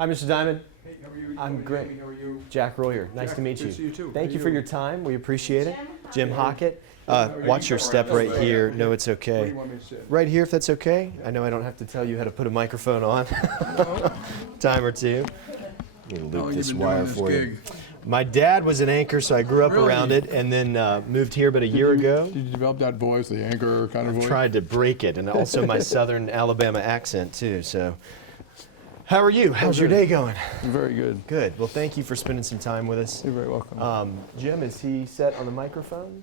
Hi, Mr. Dimon. Hey, how are you? I'm great. Jamie, how are you? Jack Roy here. Nice Jack, to meet good you. to see you too. Thank How you you for your doing? time. We appreciate it. Jim Hockett. you Watch your can step come right around. here. No, it's Where do okay. you want me to sit? Right here, if that's okay. I know I don't have to tell you how to put a microphone on. Time or two. Let me How loop long you this been wire doing this for you. gig? My dad was an anchor, so I grew up Really? around it, and then moved here about a year ago. Did you develop that voice, the anchor kind of voice? Tried to break it, and also my southern Alabama accent too. So, how are you? How's your day going? Very good. Good. Well, thank you for spending some time with us. You're very welcome. Jim, is he set on the microphone?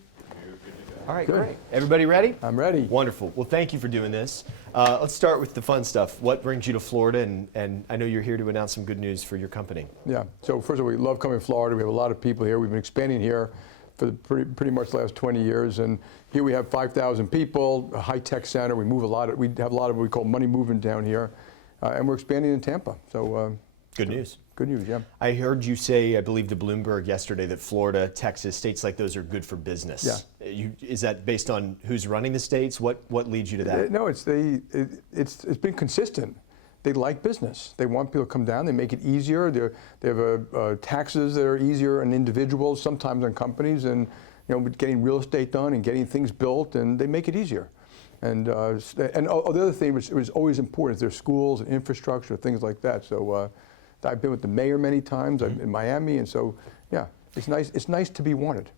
All right, Good. great. Everybody ready? I'm ready. Wonderful. Well, thank you for doing this. Let's start with the fun stuff. What brings you to Florida? And I know you're here to announce some good news for your company. Yeah. So first of all, we love coming to Florida. We have a lot of people here. We've been expanding here for pretty much the last 20 years. And here we have 5,000 people, a high-tech center. We move a lot. We have a lot of what we call money movement down here. And we're expanding in Tampa. So Good news. good news, yeah. I heard you say, I believe to Bloomberg yesterday, that Florida, Texas, states like those are good for business. Yeah. Is that based on who's running the states? What leads you to that? No, it's been consistent. They like business. They want people to come down. They make it easier. They have taxes that are easier on individuals, sometimes on companies, and getting real estate done and getting things built, and they make it easier. And the other thing which was always important is their schools and infrastructure, things like that. So I've been with the mayor many times. I'm in Miami, and so yeah, it's nice. It's nice to be wanted.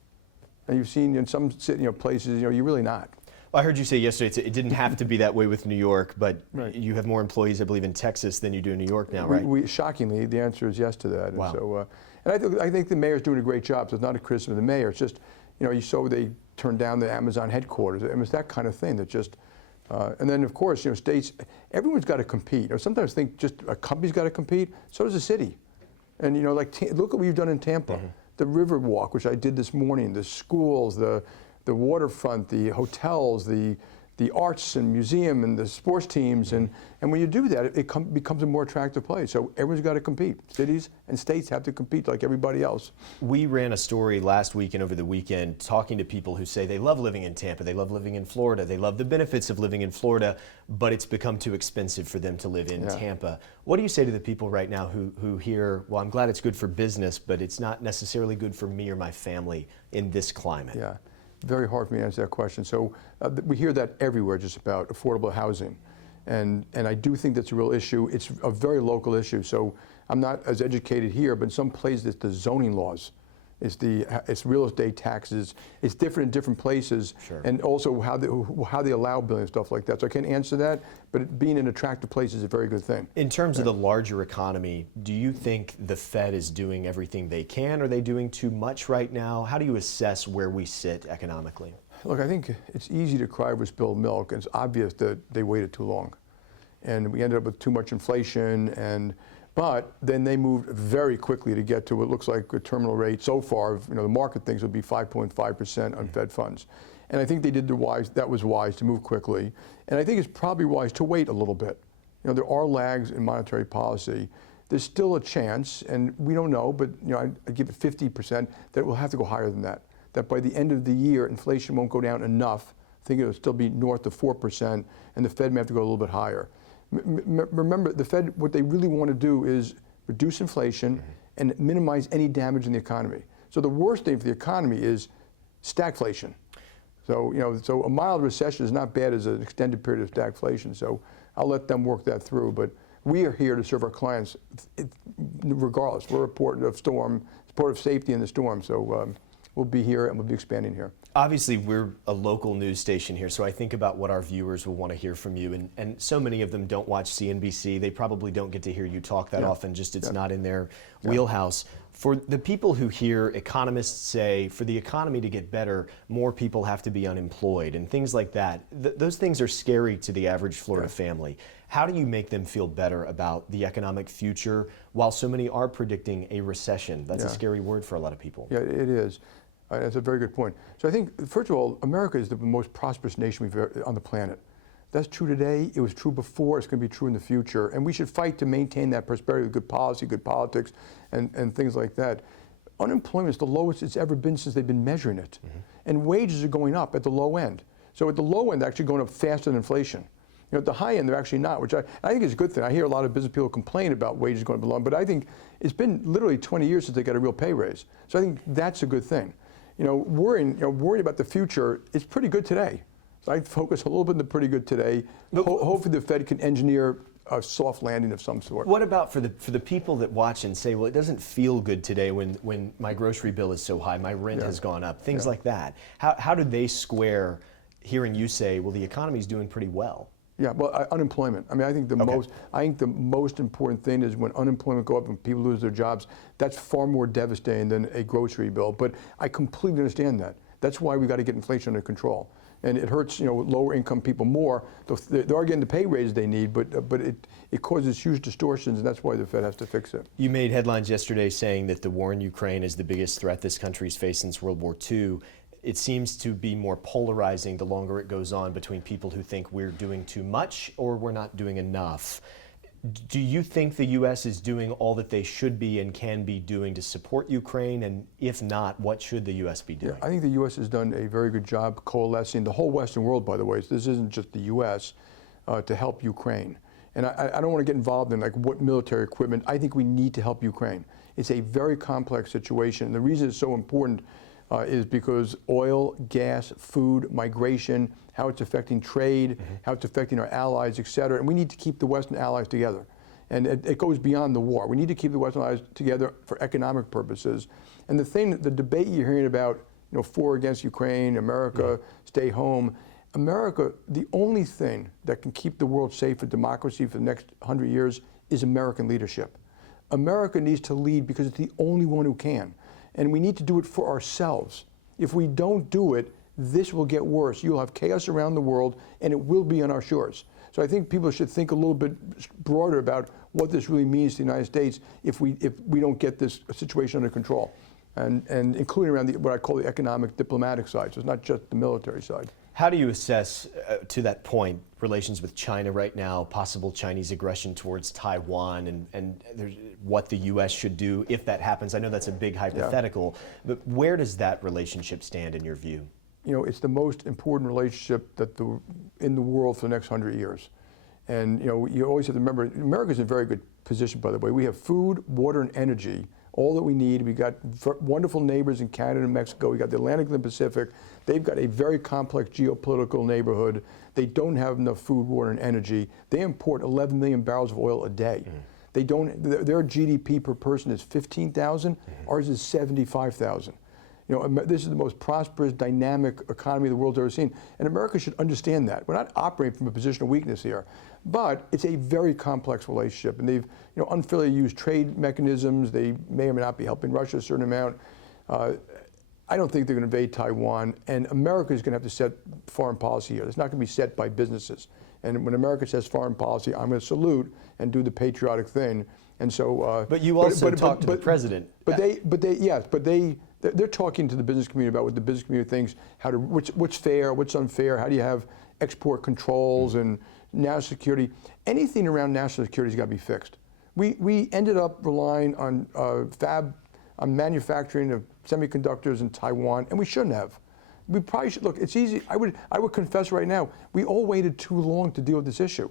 And you've seen in some places, you're really not. Well, I heard you say yesterday it didn't have to be that way with New York, but Right. you have more employees, I believe, in Texas than you do in New York now, right? Shockingly, the answer is yes to that. Wow. And so, I think the mayor's doing a great job. So it's not a criticism of the mayor. It's just, you saw they turned down the Amazon headquarters. I mean, it's that kind of thing that just. And then, of course, states, everyone's got to compete. Or sometimes think just a company's got to compete. So does a city. And look at what you've done in Tampa. Mm-hmm. The river walk, which I did this morning. The schools, the waterfront, the hotels, the arts and museum, and the sports teams. And when you do that, it becomes a more attractive place. So everyone's got to compete. Cities and states have to compete like everybody else. We ran a story last week and over the weekend talking to people who say they love living in Tampa, they love living in Florida, they love the benefits of living in Florida, but it's become too expensive for them to live in Tampa. What do you say to the people right now who hear, well, I'm glad it's good for business, but it's not necessarily good for me or my family in this climate? Yeah. Very hard for me to answer that question. So we hear that everywhere, just about affordable housing, and I do think that's a real issue. It's a very local issue. So I'm not as educated here, but in some places it's the zoning laws, it's real estate taxes. It's different in different places, Sure. and also how they allow building stuff like that. So I can't answer that, but being in an attractive place is a very good thing. In terms of the larger economy, do you think the Fed is doing everything they can? Are they doing too much right now? How do you assess where we sit economically? Look, I think it's easy to cry over spilled milk. It's obvious that they waited too long. And we ended up with too much inflation, but then they moved very quickly to get to what looks like a terminal rate so far. The market thinks would be 5.5% on Fed funds. And I think they did that was wise to move quickly. And I think it's probably wise to wait a little bit. There are lags in monetary policy. There's still a chance, and we don't know, but I give it 50% that it will have to go higher than that. That by the end of the year, inflation won't go down enough. I think it'll still be north of 4%, and the Fed may have to go a little bit higher. Remember, the Fed, what they really want to do is reduce inflation and minimize any damage in the economy. So the worst thing for the economy is stagflation. So, so a mild recession is not bad as an extended period of stagflation. So I'll let them work that through. But we are here to serve our clients regardless. We're a port of safety in the storm. So we'll be here and we'll be expanding here. Obviously, we're a local news station here, so I think about what our viewers will want to hear from you. And so many of them don't watch CNBC. They probably don't get to hear you talk that often, just it's not in their wheelhouse. For the people who hear economists say, for the economy to get better, more people have to be unemployed and things like that, those things are scary to the average Florida family. How do you make them feel better about the economic future while so many are predicting a recession? That's a scary word for a lot of people. Yeah, it is. That's a very good point. So I think, first of all, America is the most prosperous nation we've ever on the planet. That's true today. It was true before. It's going to be true in the future. And we should fight to maintain that prosperity with good policy, good politics, and things like that. Unemployment is the lowest it's ever been since they've been measuring it. And wages are going up at the low end. So at the low end, actually going up faster than inflation. At the high end, they're actually not, which I think is a good thing. I hear a lot of business people complain about wages going below, but I think it's been literally 20 years since they got a real pay raise. So I think that's a good thing. Worrying about the future, it's pretty good today. So I focus a little bit on the pretty good today. Hopefully the Fed can engineer a soft landing of some sort. What about for the people that watch and say, well, it doesn't feel good today when my grocery bill is so high, my rent has gone up, things like that. How do they square hearing you say, well, the economy's doing pretty well? Yeah, well, unemployment. I mean, I think the most important thing is when unemployment go up and people lose their jobs. That's far more devastating than a grocery bill. But I completely understand that. That's why we got to get inflation under control. And it hurts, lower income people more. They are getting the pay raises they need, but it causes huge distortions, and that's why the Fed has to fix it. You made headlines yesterday saying that the war in Ukraine is the biggest threat this country's faced since World War II. It seems to be more polarizing the longer it goes on between people who think we're doing too much or we're not doing enough. Do you think the U.S. is doing all that they should be and can be doing to support Ukraine? And if not, what should the U.S. be doing? Yeah, I think the U.S. has done a very good job coalescing, the whole Western world, by the way, so this isn't just the U.S., to help Ukraine. And I don't want to get involved in what military equipment. I think we need to help Ukraine. It's a very complex situation. And the reason it's so important is because oil, gas, food, migration, how it's affecting trade, how it's affecting our allies, et cetera. And we need to keep the Western allies together. And it goes beyond the war. We need to keep the Western allies together for economic purposes. And the debate you're hearing about, for or against Ukraine, America, stay home. America, the only thing that can keep the world safe for democracy for the next 100 years is American leadership. America needs to lead because it's the only one who can. And we need to do it for ourselves. If we don't do it, this will get worse. You'll have chaos around the world, and it will be on our shores. So I think people should think a little bit broader about what this really means to the United States if we don't get this situation under control, and including around what I call the economic diplomatic side. So it's not just the military side. How do you assess, to that point, relations with China right now, possible Chinese aggression towards Taiwan, and what the U.S. should do if that happens? I know that's a big hypothetical, but where does that relationship stand in your view? It's the most important relationship in the world for the next 100 years. And you always have to remember, America's in a very good position, by the way. We have food, water, and energy, all that we need. We got wonderful neighbors in Canada and Mexico. We got the Atlantic and the Pacific. They've got a very complex geopolitical neighborhood. They don't have enough food, water, and energy. They import 11 million barrels of oil a day. They don't. Their GDP per person is 15,000. Ours is 75,000. This is the most prosperous, dynamic economy the world's ever seen. And America should understand that. We're not operating from a position of weakness here. But it's a very complex relationship. And they've unfairly used trade mechanisms. They may or may not be helping Russia a certain amount. I don't think they're going to invade Taiwan. And America is going to have to set foreign policy here. It's not going to be set by businesses. And when America says foreign policy, I'm going to salute and do the patriotic thing. And so. But you also talked to the president. They're talking to the business community about what the business community thinks, what's fair, what's unfair, how do you have export controls and national security. Anything around national security has got to be fixed. We ended up relying on manufacturing of semiconductors in Taiwan, and we shouldn't have. We probably should. Look, it's easy. I would confess right now, we all waited too long to deal with this issue.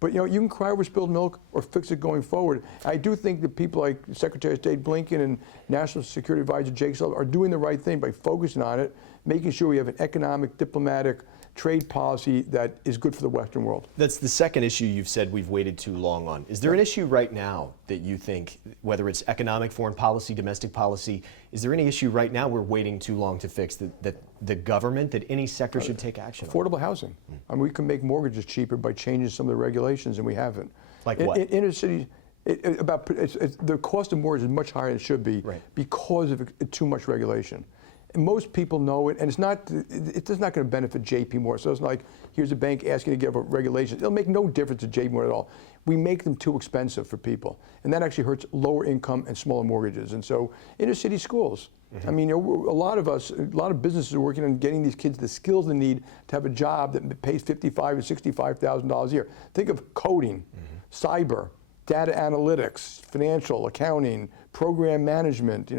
But you can cry over spilled milk or fix it going forward. I do think that people like Secretary of State Blinken and National Security Advisor Jake Sullivan are doing the right thing by focusing on it, making sure we have an economic, diplomatic, trade policy that is good for the Western world. That's the second issue you've said we've waited too long on. Is there an issue right now that you think, whether it's economic, foreign policy, domestic policy, is there any issue right now we're waiting too long to fix that the government, that any sector should take action on? Affordable housing. I mean, we can make mortgages cheaper by changing some of the regulations, and we haven't. Like what? In inner cities, the cost of mortgage is much higher than it should be because of too much regulation. And most people know it, and it's not going to benefit JP Morgan. So it's not like, here's a bank asking to give up regulations. It'll make no difference to JP Morgan at all. We make them too expensive for people. And that actually hurts lower income and smaller mortgages. And so inner city schools. I mean, a lot of businesses are working on getting these kids the skills they need to have a job that pays $55,000 to $65,000 a year. Think of coding, cyber, data analytics, financial, accounting, program management,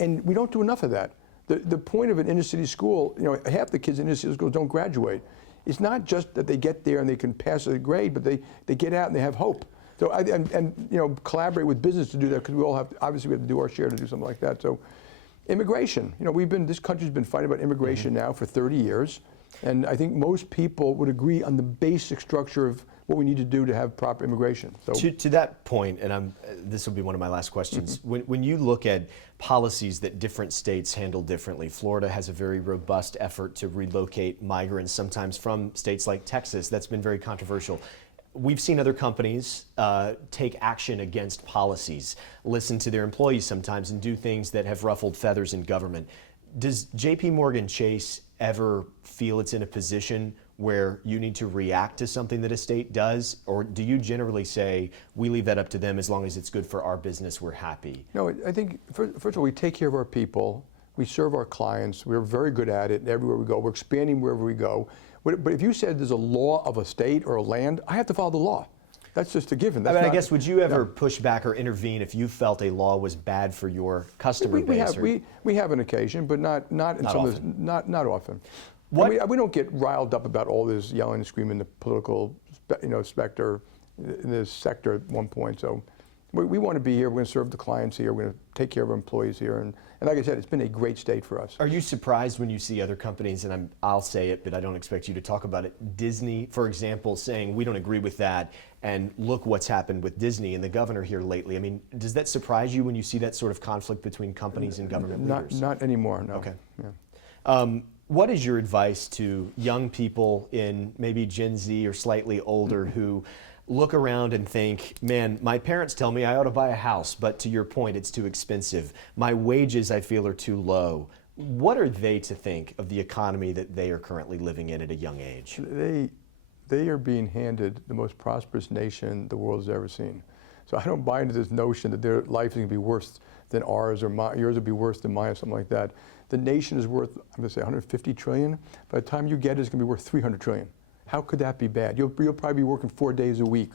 and we don't do enough of that. The point of an inner city school, half the kids in inner city schools don't graduate. it's not just that they get there and they can pass a grade, but they get out and they have hope. So and you know, collaborate with business to do that, because we all have to, obviously we have to do our share to do something like that. So immigration, you know, this country's been fighting about immigration now for 30 years. And I think most people would agree on the basic structure of what we need to do to have proper immigration. So to that point, and this will be one of my last questions, when you look at policies that different states handle differently, Florida has a very robust effort to relocate migrants, sometimes from states like Texas. That's been very controversial. We've seen other companies take action against policies, listen to their employees sometimes, and do things that have ruffled feathers in government. Does JP Morgan Chase ever feel it's in a position where you need to react to something that a state does? Or do you generally say, we leave that up to them, as long as it's good for our business, we're happy? No, I think, first of all, we take care of our people. We serve our clients. We're very good at it everywhere we go. We're expanding wherever we go. But if you said there's a law of a state or a land, I have to follow the law. That's just a given. That's I guess, would you ever push back or intervene if you felt a law was bad for your customer base? We have an occasion, but not often. Not often. We don't get riled up about all this yelling and screaming in the political specter, in this sector at one point. So we want to be here. We're going to serve the clients here. We're going to take care of our employees here. And like I said, it's been a great state for us. Are you surprised when you see other companies, and I'll say it, but I don't expect you to talk about it, Disney, for example, saying we don't agree with that, and look what's happened with Disney and the governor here lately? I mean, does that surprise you when you see that sort of conflict between companies and government leaders? Not anymore, no. Okay. Yeah. What is your advice to young people in maybe Gen Z or slightly older who look around and think, man, my parents tell me I ought to buy a house, but to your point, it's too expensive. My wages, I feel, are too low. What are they to think of the economy that they are currently living in at a young age? They are being handed the most prosperous nation the world has ever seen. So I don't buy into this notion that their life is going to be worse than ours, or yours will be worse than mine, or something like that. The nation is worth, I'm going to say 150 trillion. By the time you get it, it's going to be worth 300 trillion. How could that be bad? You'll probably be working 4 days a week.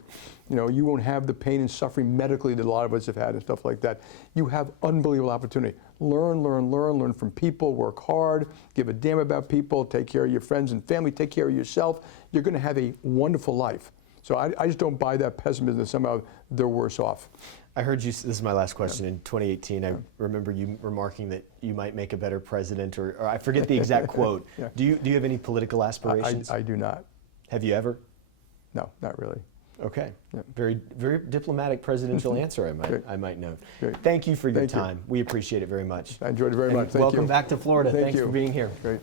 You know, you won't have the pain and suffering medically that a lot of us have had and stuff like that. You have unbelievable opportunity. Learn from people, work hard, give a damn about people, take care of your friends and family, take care of yourself. You're going to have a wonderful life. So I just don't buy that pessimism that somehow they're worse off. I heard you, this is my last question, in 2018, I remember you remarking that you might make a better president, or I forget the exact quote. Do you have any political aspirations? I do not. Have you ever? No, not really. Okay. Yeah. Very diplomatic presidential answer, I might note. Great. Thank you for your time. We appreciate it very much. I enjoyed it very much. Thank you. Welcome back to Florida. Thanks you for being here. Great.